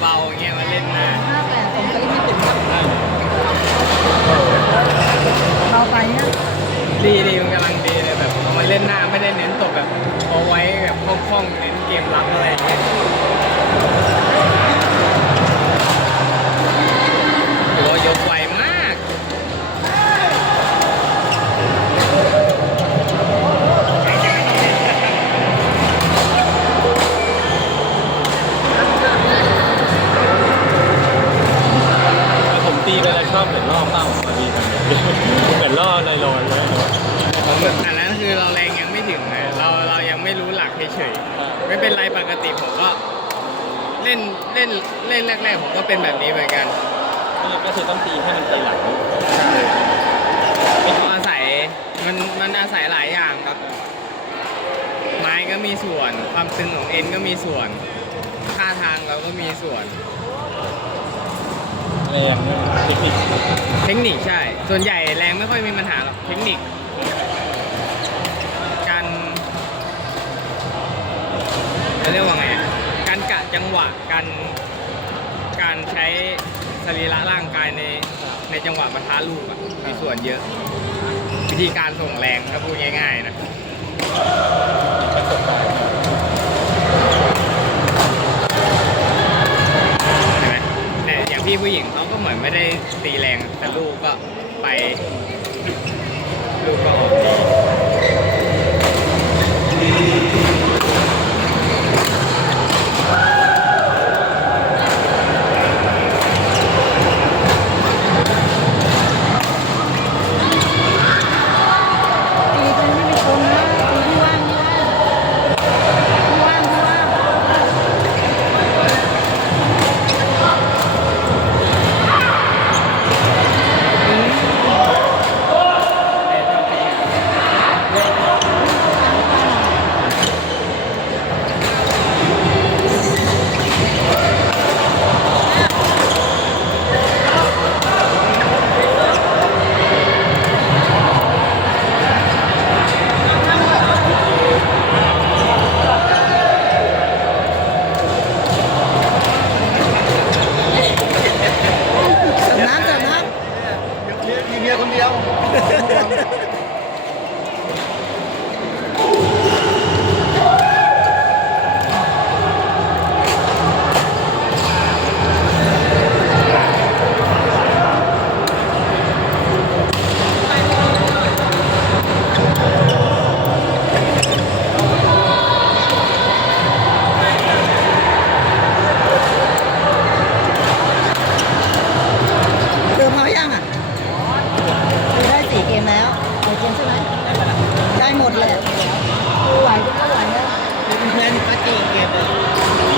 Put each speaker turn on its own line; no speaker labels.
เบา
ๆอย่างเงี้ยมาเล่นนะ
ห้าแปดผมก็ยังไม่ถึงครับเบาไปนะ
ดีดีมันกำลังดีเลยแบบเอามาเล่นหน้าไม่ได้เน้นตบแบบเอาไว้แบบคล่องๆเน้นเกมรับอะไรอย่างเงี้ย
เฉ
ยๆไม่เป็นไรปกติผมก็เล่นเล่นเล่นแรกๆผมก็เป็นแบบนี้เหมือนกัน
ก็คือต้องตีให้มันตีหลัง
ผมอาศัยมันมันอาศัยหลายอย่างครับ ไม้ก็มีส่วน ความตึงของเอ็นก็มีส่วนท่าทางเราก็มีส่วน
แรงเนี่ยเทคนิค
เทคนิคใช่ ส่วนใหญ่แรงไม่ค่อยมีปัญหาหรอกเทคนิค วะการการใช้สรีระร่างกายในในจังหวะปะทะลูกอะมีส่วนเยอะ วิธีการส่งแรงถ้าพูดง่าย ๆ นะ
สบการณ์
ใช่ไหมแต่อย่างพี่ผู้หญิงเขาก็เหมือนไม่ได้ตีแรงแต่ลูกก็ไป ลูกก็ออกดี
ไหวก็ไม่
ไหว
แล้เพื่อนก็ตีเก็บเลย